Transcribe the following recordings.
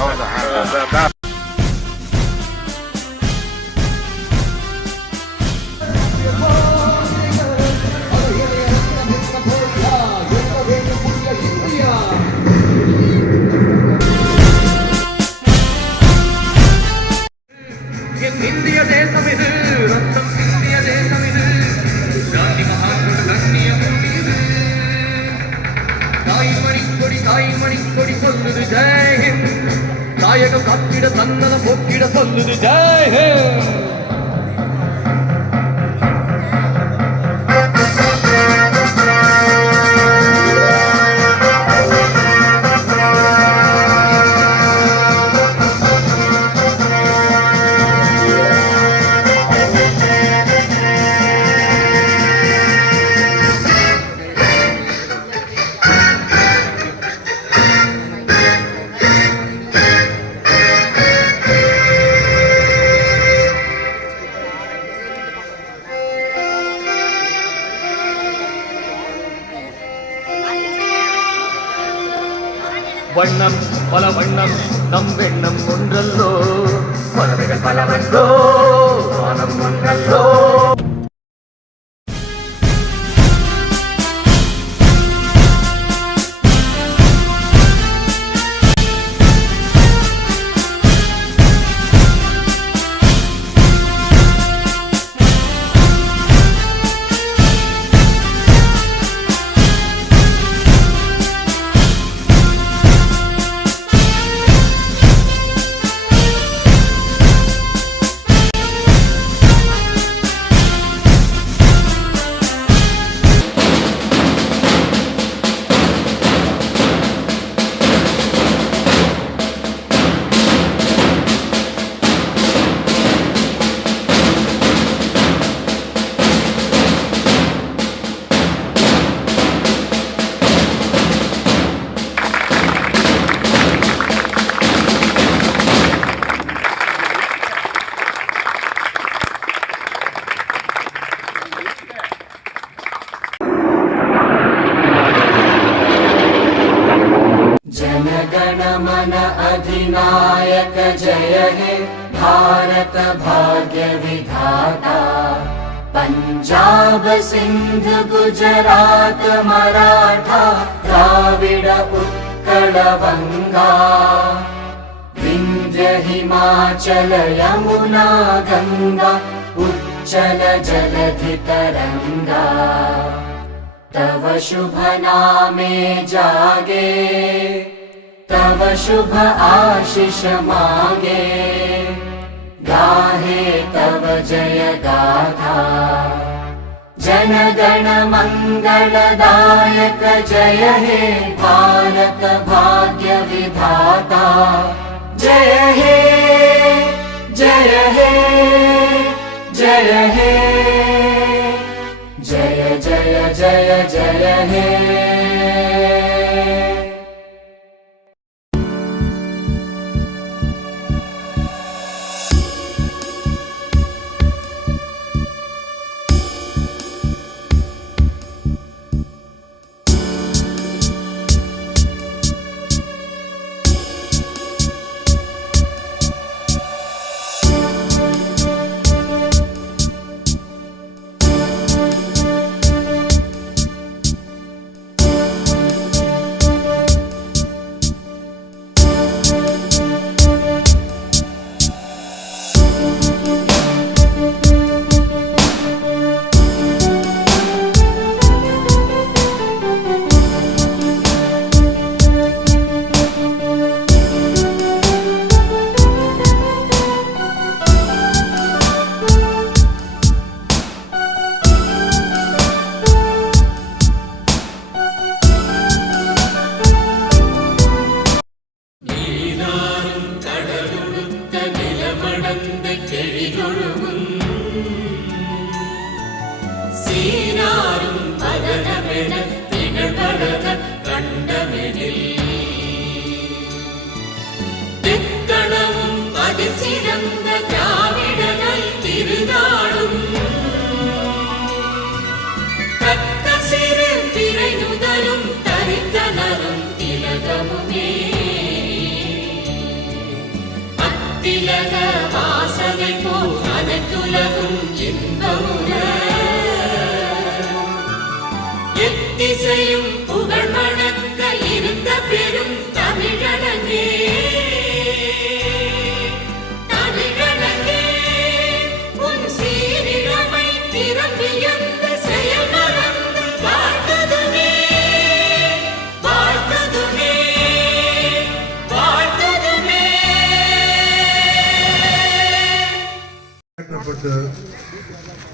ಹೌದಾ இந்திய தேசம் இது, ரத்தம் இந்திய தேசம் இது, காந்தி மகாத்மா கண்ணிய பூமி இது. தாய்மணி கொடி சொல்லுது ஜெயஹிந்த், தாயகம் காத்திட தன்னலம் போக்கிட சொல்லுது ஜெயஹிந்த். வண்ணம் பல வண்ணம் நம் எண்ணம் ஒன்றல்லோ, பறவைகள் பலவன்றோ, வானம் ஒன்றல்லோ. जनगणमन अधिनायक जय हे भारत भाग्य विधाता, पंजाब सिंध गुजरात मराठा द्राविड उत्कल बंगा, विंध्य हिमाचल यमुना गंगा उच्चल जलधि तरंगा, तव शुभ नामे जागे, तव शुभ आशीष मांगे, गाहे तव जय गाथा। जन गण मंगलदायक जय हे भारत भाग्य विधाता, जय हे जय हे जय हे जय जय जय जय हे।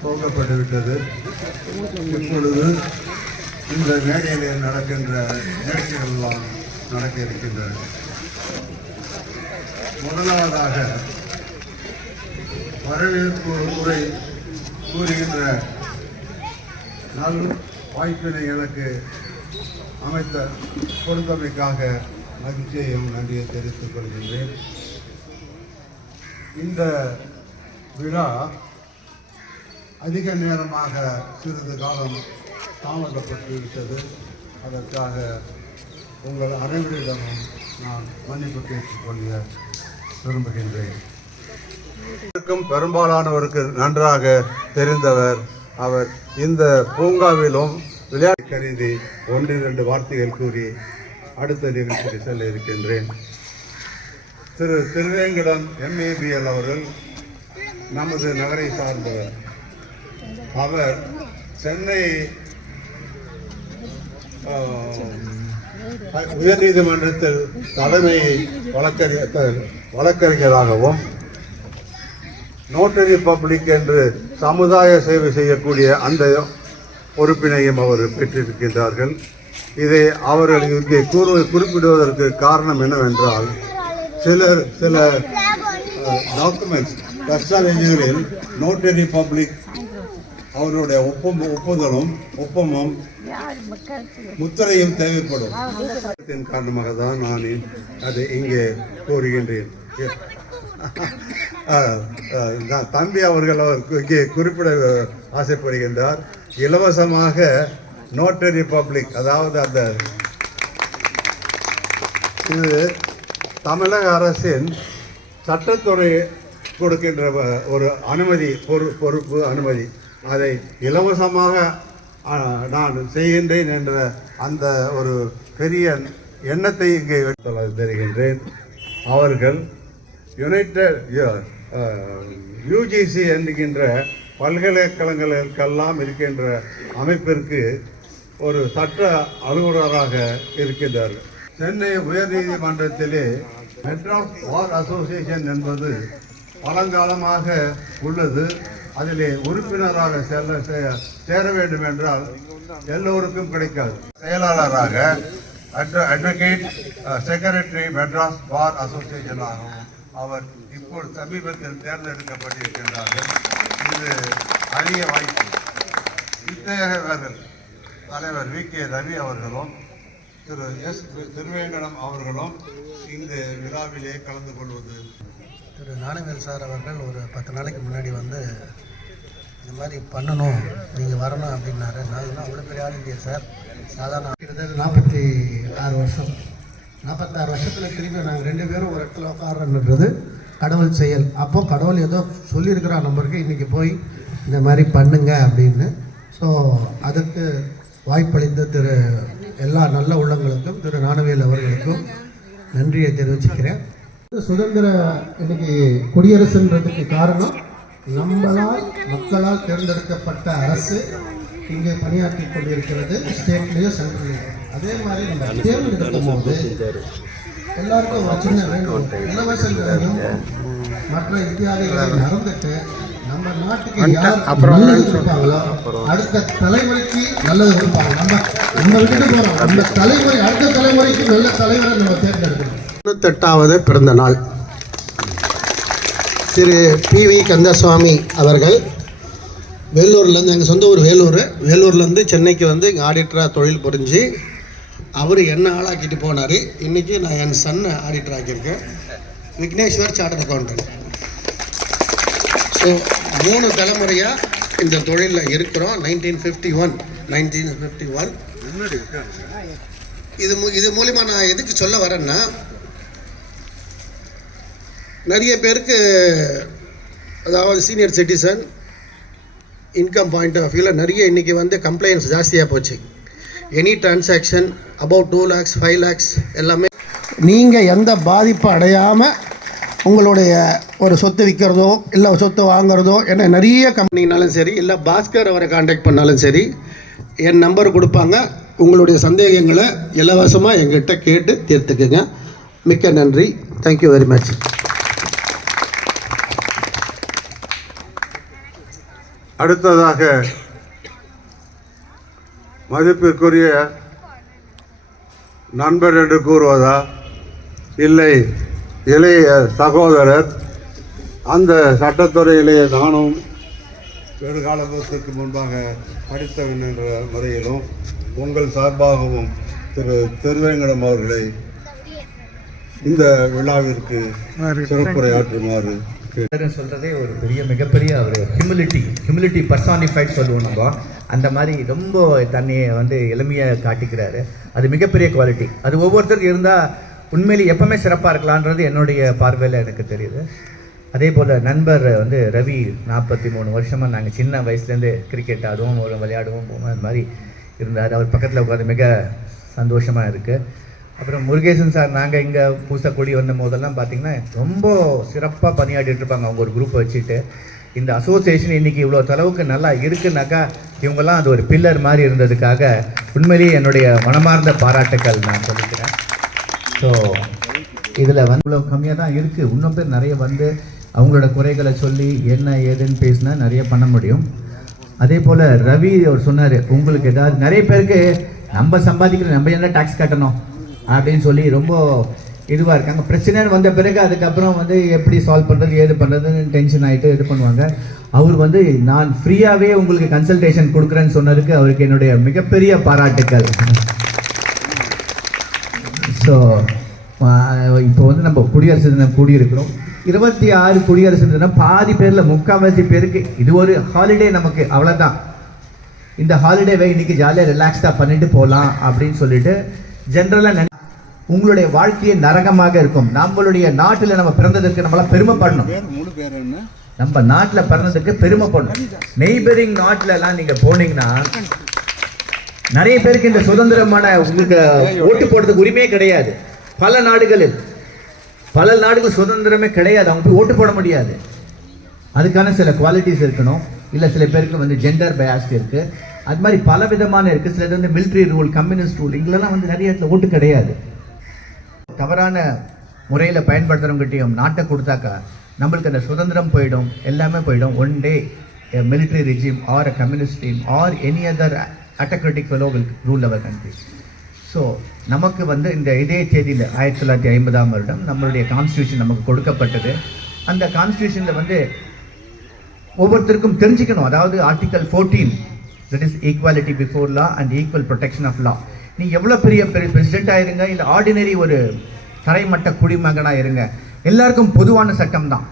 போகப்பட்டுவிட்டது. இப்பொழுது இந்த மேடையில் நடக்கின்ற நிகழ்ச்சிகள் எல்லாம் நடக்க இருக்கின்றன. முதலாவதாக வரவேற்பு உரை கூறுகின்ற நல் வாய்ப்பினை எனக்கு அமைத்த பொருத்தமைக்காக மகிழ்ச்சியையும் நன்றியை தெரிவித்துக் கொள்கின்றேன். இந்த விழா அதிக நேரமாக சிறிது காலம் தாமதப்பட்டு விட்டது. அதற்காக உங்கள் அனைவரிடமும் நான் மன்னிப்பு கேட்டுக்கொள்ள விரும்புகின்றேன். பெரும்பாலானவருக்கு நன்றாக தெரிந்தவர் அவர். இந்த பூங்காவிலும் விளையாட்டு கருதி 1-2 வார்த்தைகள் கூறி அடுத்த நிகழ்ச்சிக்கு செல்ல இருக்கின்றேன். திரு திருவேங்கடம் MABL அவர்கள் நமது நகரை சார்ந்தவர். அவர் சென்னை உயர்நீதிமன்றத்தில் தலைமை வழக்கறிஞராகவும் நோட்டரி பப்ளிக் என்று சமுதாய சேவை செய்யக்கூடிய அந்த பொறுப்பினையும் அவர் பெற்றிருக்கின்றார்கள். இதை அவர்கள் இங்கே குறிப்பிடுவதற்கு காரணம் என்னவென்றால் சில டாக்குமெண்ட்ஸ் தஸ்தாவேஜுகளில் நோட்டரி பப்ளிக் அவருடைய ஒப்பமும் முத்திரையும் தேவைப்படும் காரணமாக தான் நான் அதை இங்கே கூறுகின்றேன். தம்பி அவர்கள் இங்கே குறிப்பிட ஆசைப்படுகின்றார். இலவசமாக நோட்டரி பப்ளிக், அதாவது அந்த இது தமிழக அரசின் சட்டத்துறை கொடுக்கின்ற ஒரு அனுமதி, பொறுப்பு அனுமதி, அதை இலவசமாக நான் செய்கின்றேன் என்ற அந்த ஒரு பெரிய எண்ணத்தை இங்கே தெரிகின்றேன். அவர்கள் UGC என்கின்ற பல்கலைக்கழகங்களுக்கெல்லாம் இருக்கின்ற அமைப்பிற்கு ஒரு சட்ட அலுவலராக இருக்கின்றார்கள். சென்னை உயர்நீதிமன்றத்திலே மெட்ராஸ் பார் அசோசியேஷன் என்பது பழங்காலமாக உள்ளது. அதிலே உறுப்பினராக சேர வேண்டும் என்றால் எல்லோருக்கும் கிடைக்காது. செயலாளராக அட்வொகேட் செக்ரட்டரி மெட்ராஸ் பார் அசோசியேஷனாகவும் அவர் இப்போது சமீபத்தில் தேர்ந்தெடுக்கப்பட்டிருக்கின்றார்கள். இது அரிய வாய்ப்பு. இத்தகையவர்கள் தலைவர் VK ரவி அவர்களும் திரு S திருவேங்கடம் அவர்களும் இந்த விழாவிலே கலந்து கொள்வது. திரு ஞானவேல் சார் அவர்கள் ஒரு 10 நாளைக்கு முன்னாடி வந்து இந்த மாதிரி பண்ணணும், நீங்கள் வரணும் அப்படின்னாரு. நான் அவ்வளோ பெரிய ஆள் இல்லையா சார், சாதாரண கிட்டத்தட்ட 46 வருஷம். 46 வருஷத்தில் திரும்பி நாங்கள் 2 பேரும் ஒரு இடத்துல உட்காரன்றது கடவுள் செயல். அப்போ கடவுள் ஏதோ சொல்லியிருக்கிறா நம்பருக்கு இன்றைக்கி போய் இந்த மாதிரி பண்ணுங்க அப்படின்னு. ஸோ அதுக்கு வாய்ப்பளித்த திரு எல்லா நல்ல உள்ளங்களுக்கும் திரு ஞானவேல் அவர்களுக்கும் நன்றியை தெரிவிச்சுக்கிறேன். சுதந்திர இன்னைக்கு குடியரசுன்றதுக்கு காரணம் நம்மளால் மக்களால் தேர்ந்தெடுக்கப்பட்ட அரசு இங்கே பணியாற்றி கொண்டிருக்கிறது, ஸ்டேட்லேயும் சென்ட்ரலையும். அதே மாதிரி நம்ம தேர்ந்தெடுக்கும் போது எல்லாருக்கும் ஒரு சின்ன வேண்டும், இலவசங்களும் மற்ற இத்தியாதிகளை நடந்துட்டு நம்ம நாட்டுக்கு யார் நல்லது கொடுப்பாங்களோ அடுத்த தலைமுறைக்கு நல்லது கொடுப்பாங்க. நம்ம விட்டுட்டு போகிறோம், அந்த தலைமுறை அடுத்த தலைமுறைக்கு நல்ல தலைவரை நம்ம தேர்ந்தெடுக்கணும். 98வது பிறந்த நாள் திரு PV கந்தசுவாமி அவர்கள் வேலூர்லேருந்து, எங்கள் சொந்த ஊர் வேலூர்லேருந்து சென்னைக்கு வந்து இங்கே ஆடிட்டராக தொழில் புரிஞ்சு அவர் என்ன ஆளாக்கிட்டு போனார். இன்றைக்கி நான் என் சன்னை ஆடிட்டர் ஆக்கியிருக்கேன். Vigneshwar chartered accountant. ஸோ 3 தலைமுறையாக இந்த தொழிலில் இருக்கிறோம். 1951 இது மூலிமா நான் எதுக்கு சொல்ல வரேன்னா, நிறைய பேருக்கு அதாவது senior citizen income point of வியூவில் நிறைய இன்றைக்கி வந்து கம்ப்ளைண்ட்ஸ் ஜாஸ்தியாக போச்சு. Any transaction about 2 lakhs 5 lakhs எல்லாமே நீங்கள் எந்த பாதிப்பு அடையாமல் உங்களுடைய ஒரு சொத்து விற்கிறதோ இல்லை சொத்து வாங்குறதோ, ஏன்னா நிறைய கம்பெனினாலும் சரி இல்லை பாஸ்கர் அவரை காண்டாக்ட் பண்ணாலும் சரி என் நம்பர் கொடுப்பாங்க. உங்களுடைய சந்தேகங்களை இலவசமாக எங்கிட்ட கேட்டு தீர்த்துக்குங்க. மிக்க நன்றி. Thank you very much. அடுத்ததாக மதிப்பிற்குரிய நண்பர் என்று கூறுவதா இல்லை இளைய சகோதரர், அந்த சட்டத்துறையிலே நானும் வெகு காலத்திற்கு முன்பாக படித்தவன் என்ற முறையிலும் உங்கள் சார்பாகவும் திரு திருவேங்கடம் அவர்களை இந்த விழாவிற்கு சிறப்புரையாற்றுமாறு சொல்றதே ஒரு மிகப்பெரிய ஒரு ஹியூமிலிட்டி பர்சானிஃபைட் சொல்லுவோம் நம்ம. அந்த மாதிரி ரொம்ப தன்னையை வந்து எளிமையாக காட்டிக்கிறாரு. அது மிகப்பெரிய குவாலிட்டி. அது ஒவ்வொருத்தருக்கு இருந்தால் உண்மையிலேயே எப்பவுமே சிறப்பாக இருக்கலான்றது என்னுடைய பார்வையில் எனக்கு தெரியுது. அதே போல் நண்பர் வந்து ரவி 43 வருஷமாக நாங்கள் சின்ன வயசுலேருந்து கிரிக்கெட் ஆடுவோம், விளையாடுவோம், போவோம், அது மாதிரி இருந்தார். அவர் பக்கத்தில் உட்காந்து மிக சந்தோஷமாக இருக்குது. அப்புறம் முருகேசன் சார், நாங்கள் இங்கே பூசக்குடி வந்த போதெல்லாம் பார்த்திங்கன்னா ரொம்ப சிறப்பாக பணியாடிட்டு இருப்பாங்க. அவங்க ஒரு குரூப்பை வச்சுட்டு இந்த அசோசியேஷன் இன்றைக்கி இவ்வளோ அளவுக்கு நல்லா இருக்குனாக்கா இவங்கெல்லாம் அது ஒரு பில்லர் மாதிரி இருந்ததுக்காக உண்மையிலேயே என்னுடைய மனமார்ந்த பாராட்டுக்கள் நான் சொல்லிக்கிறேன். ஸோ இதில் வந்து இவ்வளோ கம்மியாக தான் இருக்குது. இன்னும் பேர் நிறைய வந்து அவங்களோட குறைகளை சொல்லி என்ன ஏதுன்னு பேசினா நிறைய பண்ண முடியும். அதே போல் ரவி அவர் சொன்னார், உங்களுக்கு ஏதாவது நிறைய பேருக்கு நம்ம சம்பாதிக்கிற நம்ம என்ன டேக்ஸ் கட்டணும் அப்படின்னு சொல்லி ரொம்ப இதுவாக இருக்காங்க. பிரச்சனைன்னு வந்த பிறகு அதுக்கப்புறம் வந்து எப்படி சால்வ் பண்ணுறது ஏது பண்ணுறதுன்னு டென்ஷன் ஆகிட்டு இது பண்ணுவாங்க. அவர் வந்து நான் ஃப்ரீயாகவே உங்களுக்கு கன்சல்டேஷன் கொடுக்குறேன்னு சொன்னதுக்கு அவருக்கு என்னுடைய மிகப்பெரிய பாராட்டுக்கள். ஸோ இப்போ வந்து நம்ம குடியரசு தினம் கூடியிருக்கிறோம். 26 குடியரசு தினம் பாதி பேரில் முக்கால்வாசி பேருக்கு இது ஒரு ஹாலிடே, நமக்கு அவ்வளோதான். இந்த ஹாலிடேவை இன்னைக்கு ஜாலியாக ரிலாக்ஸ்டாக பண்ணிட்டு போகலாம் அப்படின்னு சொல்லிட்டு ஜென்ரலாக உங்களுடைய வாழ்க்கையை நரகமாக இருக்கும். நம்மளுடைய நாட்டில் நம்ம பிறந்ததுக்கு நம்மளாம் பெருமைப்படணும். நம்ம நாட்டில் பிறந்ததுக்கு பெருமைப்படணும். நெய்பரிங் நாட்டிலலாம் நீங்கள் போனீங்கன்னா நிறைய பேருக்கு இந்த சுதந்திரமான உங்களுக்கு ஓட்டு போடுறதுக்கு உரிமையே கிடையாது. பல நாடுகள் சுதந்திரமே கிடையாது. அவங்க போய் ஓட்டு போட முடியாது. அதுக்கான சில குவாலிட்டிஸ் இருக்கணும். இல்லை சில பேருக்கு வந்து ஜெண்டர் பயாஸ்ட் இருக்குது. அது மாதிரி பல விதமான இருக்குது. சிலது வந்து மிலிட்ரி ரூல், கம்யூனிஸ்ட் ரூல், இங்கெல்லாம் வந்து நிறைய இடத்துல ஓட்டு கிடையாது. தவறான முறையில் பயன்படுத்துகிறவங்ககிட்டையும் நாட்டை கொடுத்தாக்கா நம்மளுக்கு அந்த சுதந்திரம் போயிடும், எல்லாமே போயிடும். One day military regime or a communist team or any other autocratic fellow will rule our country. So நமக்கு வந்து இந்த இதே தேதியில் 1950ஆம் வருடம் நம்மளுடைய கான்ஸ்டியூஷன் நமக்கு கொடுக்கப்பட்டது. அந்த கான்ஸ்டியூஷனில் வந்து ஒவ்வொருத்தருக்கும் தெரிஞ்சுக்கணும். அதாவது article 14 that is equality before law and equal protection of law. நீ எவ்வளோ பெரிய பிரசிடெண்ட்டாக இருங்க, இல்லை ஆர்டினரி ஒரு தரைமட்ட குடிமகனாக இருங்க, எல்லாருக்கும் பொதுவான சட்டம் தான்.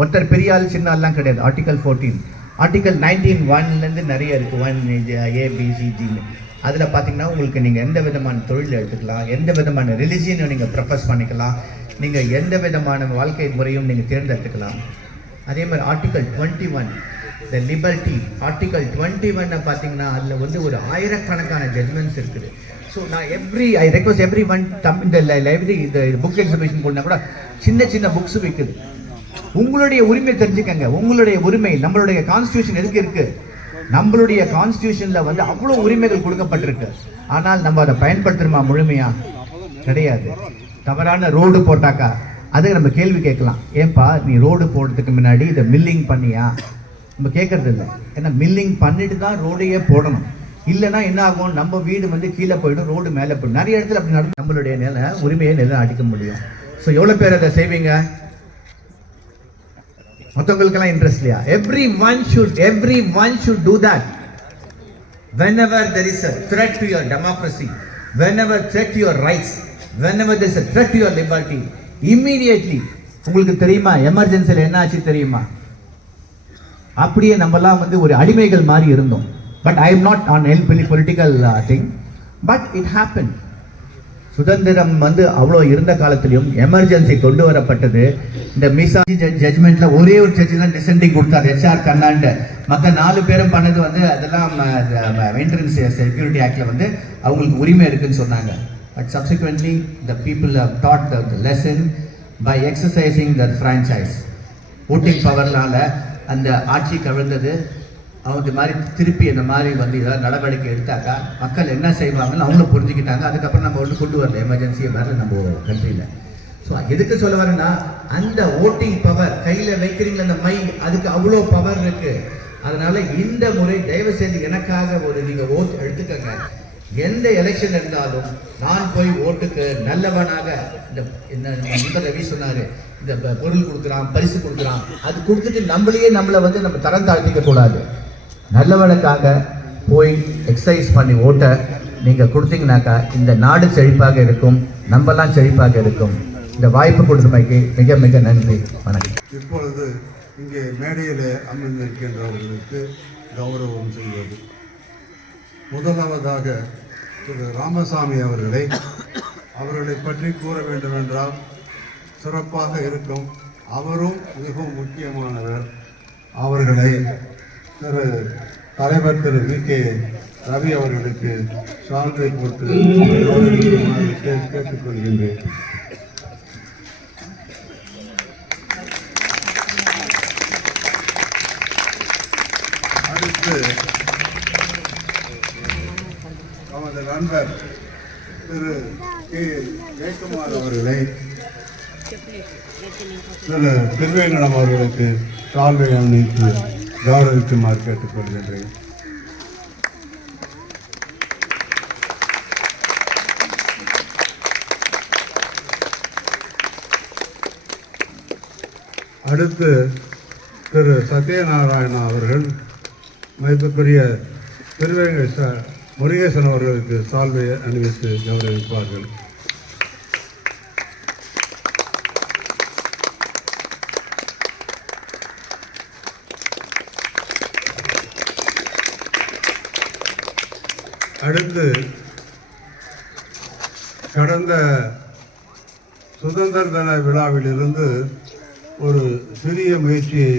ஒருத்தர் பெரிய ஆள் சின்ன ஆள்லாம் கிடையாது. ஆர்டிகல் 14 ஆர்டிகல் 19(1)லேருந்து நிறைய இருக்குது. 1 ABCGன்னு அதில் பார்த்தீங்கன்னா உங்களுக்கு நீங்கள் எந்த விதமான தொழில் எடுத்துக்கலாம், எந்த விதமான ரிலிஜியனை நீங்கள் ப்ரொஃபஸ் பண்ணிக்கலாம், நீங்கள் எந்த விதமான வாழ்க்கை முறையும் நீங்கள் தேர்ந்தெடுத்துக்கலாம். அதே மாதிரி ஆர்டிகல் 21 த லிபர்ட்டி, ஆர்டிகல் 21 பார்த்தீங்கன்னா அதில் வந்து ஒரு ஆயிரக்கணக்கான ஜட்மெண்ட்ஸ் இருக்குது. ஸோ நான் ஐ ரெக்வஸ்ட் எவ்ரி ஒன் இந்த லைப்ரரி இந்த புக் எக்ஸிபிஷன் போனால் கூட சின்ன சின்ன புக்ஸ் விற்குது. உங்களுடைய உரிமை தெரிஞ்சுக்கங்க. உங்களுடைய உரிமை நம்மளுடைய கான்ஸ்டியூஷன் எதுக்கு இருக்குது? நம்மளுடைய கான்ஸ்டியூஷனில் வந்து அவ்வளோ உரிமைகள் கொடுக்கப்பட்டிருக்கு. ஆனால் நம்ம அதை பயன்படுத்துகிறோமா? முழுமையா கிடையாது. தவறான ரோடு போட்டாக்கா அதுக்கு நம்ம கேள்வி கேட்கலாம், ஏன்பா நீ ரோடு போடுறதுக்கு முன்னாடி இதை மில்லிங் பண்ணியா? நம்ம கேட்கறது இல்லை. ஏன்னா மில்லிங் பண்ணிட்டு தான் ரோடையே போடணும். இல்லைன்னா என்ன ஆகும், நம்ம வீடு வந்து கீழே போயிடும், ரோடு மேலே போயிடும். நிறைய இடத்துல அப்படி நடக்கும். நம்மளுடைய உரிமையை நிலம் அடிக்க முடியும். ஸோ எவ்வளோ பேர் அதை செய்வீங்க? மற்றவங்களுக்கெல்லாம் இன்ட்ரெஸ்ட் இல்லையா? everyone should do that. Whenever there is a threat to your democracy, whenever threat to your rights, whenever there is a threat to your liberty, immediately உங்களுக்கு தெரியுமா எமர்ஜென்சியில் என்ன ஆச்சு தெரியுமா? அப்படியே நம்மலாம் வந்து ஒரு அடிமைகள் மாதிரி இருந்தோம். But I am not on political thing, but it happen. சுதந்திரம் வந்து அவ்வளோ இருந்த காலத்திலையும் எமர்ஜென்சி கொண்டு வரப்பட்டது. இந்த மிசா ஜட்மெண்ட்ல ஒரே ஒரு ஜட்ஜி தான் டிசெண்டிங் கொடுத்தார், HR கண்ணாண்டு. மற்ற 4 பேரும் பண்ணது வந்து அதெல்லாம் என்ட்ரன்ஸ் செக்யூரிட்டி ஆக்டில் வந்து அவங்களுக்கு உரிமை இருக்குன்னு சொன்னாங்க. But subsequently the people have taught the lesson by exercising the franchise. Voting பவர்னால அந்த ஆட்சி கவிழ்ந்தது. அவங்க மாதிரி திருப்பி இந்த மாதிரி வந்து ஏதாவது நடவடிக்கை எடுத்தாக்கா மக்கள் என்ன செய்வாங்கன்னு அவங்களும் புரிஞ்சுக்கிட்டாங்க. அதுக்கப்புறம் நம்ம ஒன்று கொண்டு வரல எமர்ஜென்சியை வரல நம்ம கண்ட்ரியில். ஸோ எதுக்கு சொல்ல வரேன்னா, அந்த ஓட்டிங் பவர் கையில் வைக்கிறீங்களா அந்த மை, அதுக்கு அவ்வளோ பவர் இருக்குது. அதனால இந்த முறை தயவு செய்து எனக்காக ஒரு நீங்க ஓட் எடுத்துக்கங்க. எந்த எலெக்ஷன் இருந்தாலும் நான் போய் ஓட்டுக்கு நல்லவனாக இந்த நண்பர் ரவி சொன்னாரு, இந்த பொருள் கொடுக்குறான், பரிசு கொடுக்குறான், அது கொடுத்துட்டு நம்மளை வந்து நம்ம தரம் தாழ்த்திக்க கூடாது. நல்லவனுக்காக போய் எக்ஸசைஸ் பண்ணி ஓட்ட நீங்க கொடுத்தீங்கன்னாக்கா இந்த நாடு செழிப்பாக இருக்கும், நம்மெல்லாம் செழிப்பாக இருக்கும். இந்த வாய்ப்பு கொடுத்தமைக்கு மிக மிக நன்றி, வணக்கம். இப்பொழுது இங்கே மேடையில் அமர்ந்திருக்கின்றவர்களுக்கு கௌரவம் செய்வது. முதலாவதாக திரு ராமசாமி அவர்களை பற்றி கூற வேண்டுமென்றால் சிறப்பாக இருக்கும். அவரும் மிகவும் முக்கியமானவர். அவர்களை தலைவர் திரு வி.கே. ரவி அவர்களுக்கு சான்றை போட்டு கேட்டுக்கொள்கின்றேன். அடுத்து நமது நண்பர் திரு கே. ஜெயக்குமார் அவர்களை திரு திருவேங்கடம் அவர்களுக்கு சால்வை அணிவித்து கௌரவிக்குமாறு கேட்டுக்கொள்கின்றேன். அடுத்து திரு சத்யநாராயணா அவர்கள் மதிப்புக்குரிய திருவேங்க முருகேசன் அவர்களுக்கு சால்வை அணிவித்து கௌரவிப்பார்கள். அடுத்து கடந்த சுதந்திர தின விழாவிலிருந்து ஒரு சிறிய முயற்சியை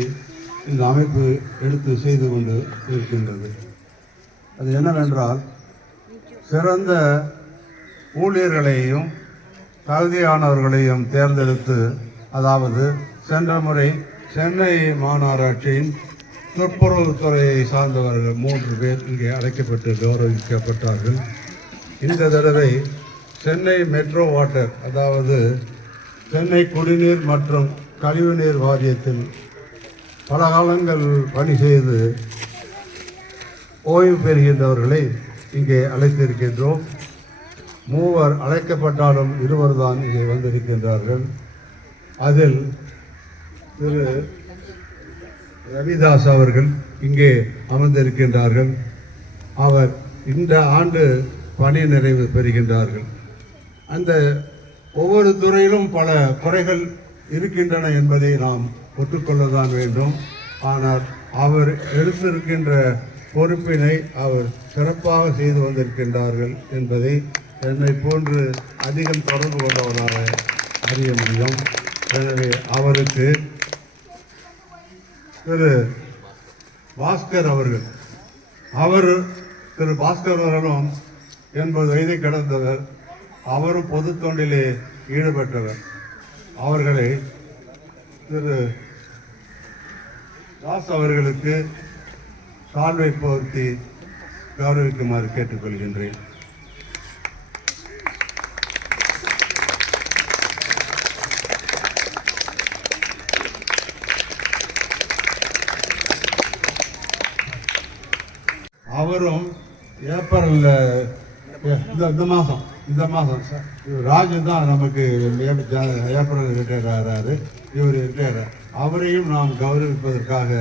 இந்த அமைப்பு எடுத்து செய்து கொண்டு இருக்கின்றது. அது என்னவென்றால், சிறந்த ஊழியர்களையும் தகுதியானவர்களையும் தேர்ந்தெடுத்து, அதாவது சென்ற முறை சென்னை மாநகராட்சியின் துப்புரவுத்துறையை சார்ந்தவர்கள் 3 பேர் இங்கே அழைக்கப்பட்டு கௌரவிக்கப்பட்டார்கள். இந்த தடவை சென்னை மெட்ரோ வாட்டர், அதாவது சென்னை குடிநீர் மற்றும் கழிவுநீர் வாரியத்தில் பல காலங்கள் பணி செய்து ஓய்வு பெறுகின்றவர்களை இங்கே அழைத்திருக்கின்றோம். 3 அழைக்கப்பட்டாலும் 2 தான் இங்கே வந்திருக்கின்றார்கள். அதில் திரு ரவிதாஸ் அவர்கள் இங்கே அமர்ந்திருக்கின்றார்கள். அவர் இந்த ஆண்டு பணி நிறைவு பெறுகின்றார்கள். அந்த ஒவ்வொரு துறையிலும் பல குறைகள் இருக்கின்றன என்பதை நாம் ஒத்துக்கொள்ளதான் வேண்டும். ஆனால் அவர் எடுத்திருக்கின்ற பொறுப்பினை அவர் சிறப்பாக செய்து வந்திருக்கின்றார்கள் என்பதை என்னை போன்று அதிகம் தொடர்பு கொண்டவராக அறிய முடியும். எனவே அவருக்கு திரு பாஸ்கர் அவர்கள், திரு பாஸ்கர் அவர்களும் 80 வயதை கடந்தவர். அவரும் பொது தொண்டிலே ஈடுபட்டவர். அவர்களை திரு தாஸ் அவர்களுக்கு சால்வை போர்த்தி கௌரவிக்குமாறு கேட்டுக்கொள்கின்றேன். அவரும் ஏப்ரல் இந்த மாதம் ராஜு தான் நமக்கு ஏப்ரல் ரிட்டையர் ஆகிறாரு. இவர் ரிட்டையர். அவரையும் நாம் கௌரவிப்பதற்காக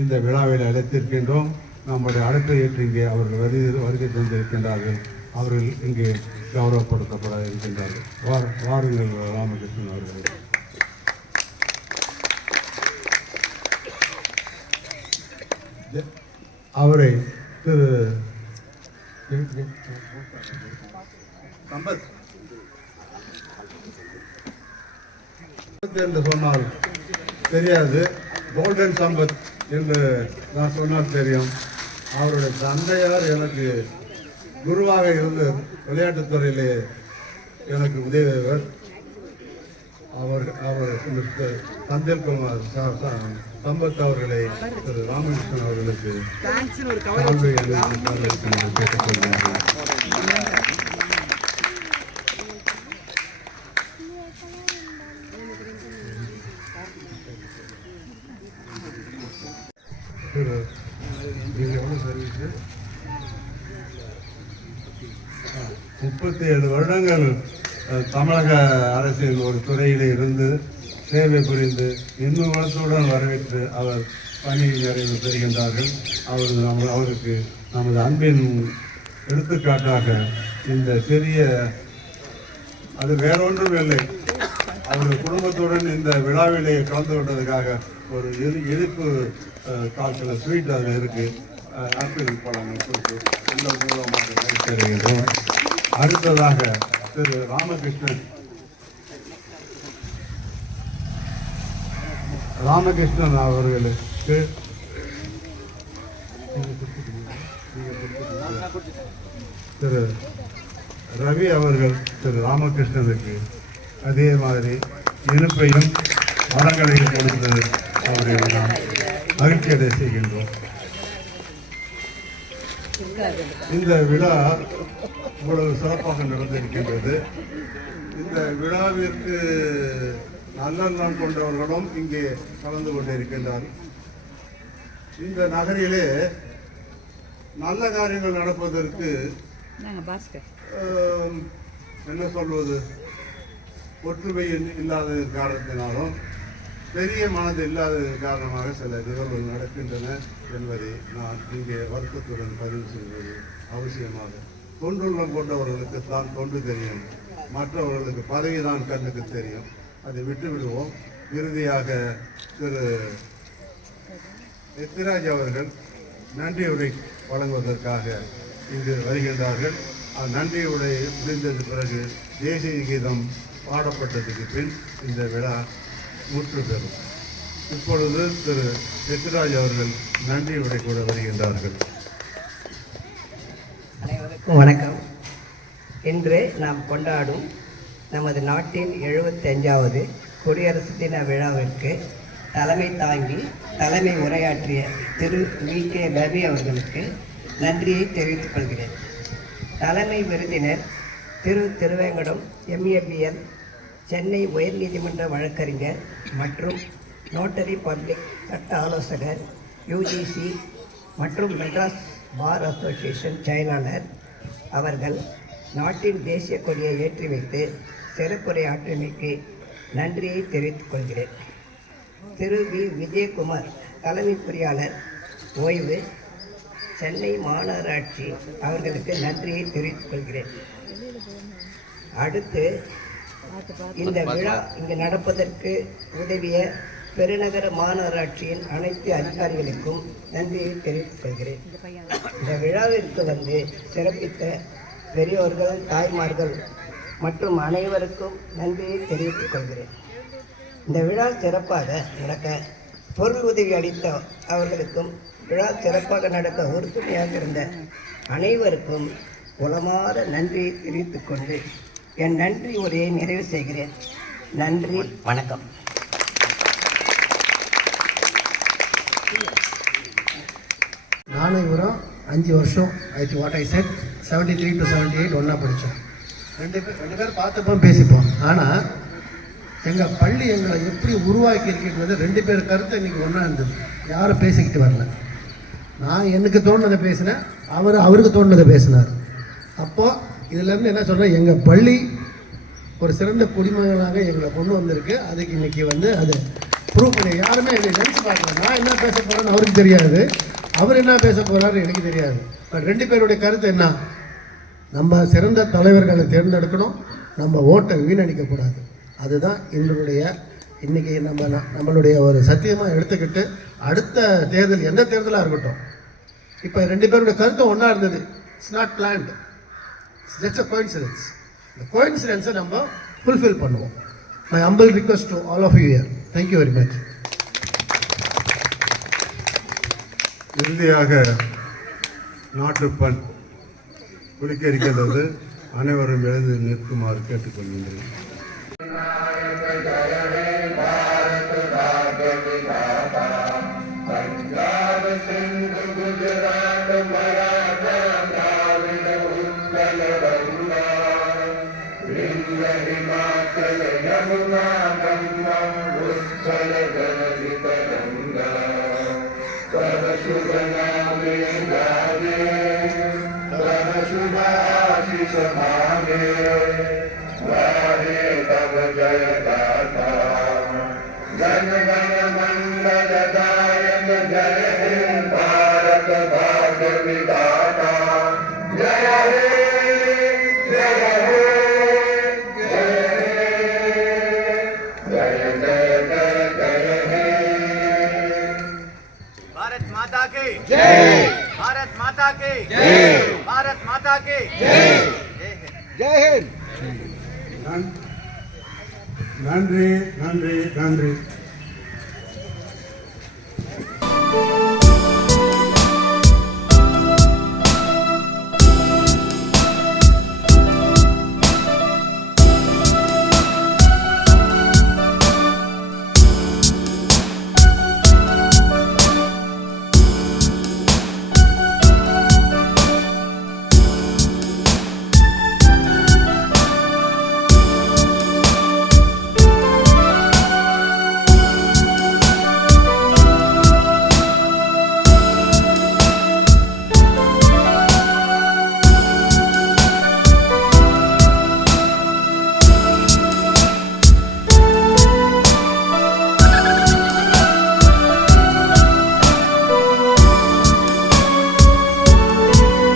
இந்த விழாவில் அழைத்திருக்கின்றோம். நம்முடைய அழைப்பை ஏற்று இங்கே அவர்கள் வருகை தந்திருக்கின்றார்கள். அவர்கள் இங்கே கௌரவப்படுத்தப்பட இருக்கின்றார்கள். வாருங்கள் ராமகிருஷ்ணன் அவர்கள். அவரை திரு சம்பத் என்று சொன்னால் தெரியாது, கோல்டன் சம்பத் என்று நான் சொன்னால் தெரியும். அவருடைய தந்தையார் எனக்கு குருவாக இருந்து விளையாட்டுத்துறையிலே எனக்கு உதவியவர். அவர் தந்தேல்குமார் சம்பத் அவர்களை திரு ராமகிருஷ்ணன் அவர்களுக்கு கேட்டுக்கொள்கிறேன். திரு நீங்கள் எவ்வளோ சர்வீஸு? 37 வருடங்கள் தமிழக அரசின் ஒரு துறையில் இருந்து சேவை புரிந்து இன்னும் வளத்துடன் வரவேற்று அவர் பணி நிறைவு பெறுகின்றார்கள். அவருக்கு நமது அன்பின் எடுத்துக்காட்டாக இந்த சிறிய, அது வேறொன்றும் இல்லை, அவர் குடும்பத்துடன் இந்த விழாவிலே கலந்து கொண்டதுக்காக ஒரு இனிப்பு கால்கிலோ ஸ்வீட் அதில் இருக்குது, ஆப்பிள் பழங்கள் கொடுத்து உங்கள் மூலமாக தெரிகின்றோம். அடுத்ததாக திரு ராமகிருஷ்ணன் அவர்களுக்கு திரு ரவி அவர்கள் திரு ராமகிருஷ்ணனுக்கு அதே மாதிரி இனிப்பையும் மரங்களையும் கொடுத்து அவரை நாம் மகிழ்ச்சியடை செய்கின்றோம். இந்த விழா இவ்வளவு சிறப்பாக நடந்திருக்கின்றது. இந்த விழாவிற்கு நல்லெண்ணம் கொண்டவர்களும் இங்கே கலந்து கொண்டிருக்கின்றார்கள். இந்த நகரிலே நல்ல காரியங்கள் நடப்பதற்கு என்ன சொல்வது, ஒற்றுமை இல்லாத காரணத்தினாலும் பெரிய மனது இல்லாத காரணமாக சில நிகழ்வுகள் நடக்கின்றன என்பதை நான் இங்கே வருத்தத்துடன் பதிவு செய்வது அவசியமாக. தொண்டுள்ளம் கொண்டவர்களுக்கு தான் தொண்டு தெரியும், மற்றவர்களுக்கு பதவிதான் கண்ணுக்கு தெரியும். அதை விட்டு விடுவோம். இறுதியாக திரு எத்திராஜ் அவர்கள் நன்றியுரை வழங்குவதற்காக இங்கு வருகின்றார்கள். நன்றியுரை முடிந்தது பிறகு தேசிய கீதம் பாடப்பட்டதுக்கு பின் இந்த விழா முற்று பெறும். இப்பொழுது திரு எத்திராஜ் அவர்கள் நன்றியுரை கூட வருகின்றார்கள். அனைவருக்கும் வணக்கம். இன்று நாம் கொண்டாடும் நமது நாட்டின் 75வது குடியரசு தின விழாவிற்கு தலைமை தாங்கி தலைமை உரையாற்றிய திரு வி.கே. ரவி அவர்களுக்கு நன்றியை தெரிவித்துக் கொள்கிறேன். தலைமை விருந்தினர் திரு திருவேங்கடம் எம்ஏபிஎல், சென்னை உயர்நீதிமன்ற வழக்கறிஞர் மற்றும் நோட்டரி பப்ளிக் சட்ட ஆலோசகர் யுஜிசி மற்றும் மெட்ராஸ் பார் அசோசியேஷன் செயலாளர் அவர்கள் நாட்டின் தேசிய கொடியை ஏற்றி வைத்து சிறப்புரையாற்றினைக்கு நன்றியை தெரிவித்துக் கொள்கிறேன். திரு வி. விஜயகுமார் தலைமை பொறியாளர் ஓய்வு, சென்னை மாநகராட்சி அவர்களுக்கு நன்றியை தெரிவித்துக் கொள்கிறேன். அடுத்து இந்த விழா இங்கு நடப்பதற்கு உதவிய பெருநகர மாநகராட்சியின் அனைத்து அதிகாரிகளுக்கும் நன்றியை தெரிவித்துக் கொள்கிறேன். இந்த விழாவிற்கு வந்து சிறப்பித்த பெரியோர்கள், தாய்மார்கள் மற்றும் அனைவருக்கும் நன்றியை தெரிவித்துக் கொள்கிறேன். இந்த விழா சிறப்பாக நடக்க பொருள் உதவி அளித்த அவர்களுக்கும் விழா சிறப்பாக நடக்க உறுதுணையாக இருந்த அனைவருக்கும் உளமாற நன்றியை தெரிவித்துக் கொண்டு என் நன்றி உரையை நிறைவு செய்கிறேன். நன்றி, வணக்கம். நானும் இவரும் 5 வருஷம் ஆயிடுச்சு. வாட் ஐ செட் 73 to 78 ஒன்றா படித்தோம். ரெண்டு பேர் பார்த்தப்போ பேசிப்போம். ஆனால் எங்கள் பள்ளி எங்களை எப்படி உருவாக்கி இருக்கின்றது 2 பேர் கருத்து இன்றைக்கி ஒன்றா இருந்தது. யாரும் பேசிக்கிட்டு வரல. நான் எனக்கு தோணுனதை பேசினேன், அவருக்கு தோணுனதை பேசினார். அப்போது இதிலேருந்து என்ன சொல்கிறேன், எங்கள் பள்ளி ஒரு சிறந்த குடிமகனாக எங்களை கொண்டு வந்திருக்கு. அதுக்கு இன்றைக்கி வந்து அது ப்ரூவ் பண்ணி யாருமே என்னை நினச்சி பார்க்கல. நான் என்ன பேச போகிறேன்னு அவருக்கு தெரியாது, அவர் என்ன பேச போகிறாரு எனக்கு தெரியாது. பட் 2 பேருடைய கருத்து என்ன, நம்ம சிறந்த தலைவர்களை தேர்ந்தெடுக்கணும், நம்ம ஓட்டை வீணடிக்கக்கூடாது. அதுதான் இன்றைக்கி நம்மளுடைய ஒரு சத்தியமாக எடுத்துக்கிட்டு அடுத்த தேர்தல் எந்த தேர்தலாக இருக்கட்டும், இப்போ 2 பேருடைய கருத்து ஒன்றா இருந்தது. It's not planned, it's just a coincidence. இந்த கோயின்சிடென்ஸை நம்ம ஃபுல்ஃபில் பண்ணுவோம். My humble request to all of you here. Thank you very much. இறுதியாக நாட்டுப்பண் குளிக்க இருக்கின்றது. அனைவரும் எழுந்து நிற்குமாறு கேட்டுக்கொள்கின்றேன். Shubha भारत माता की जय, भारत माता की जय, भारत माता की जय, जय हिंद। நன்றி நன்றி நன்றி.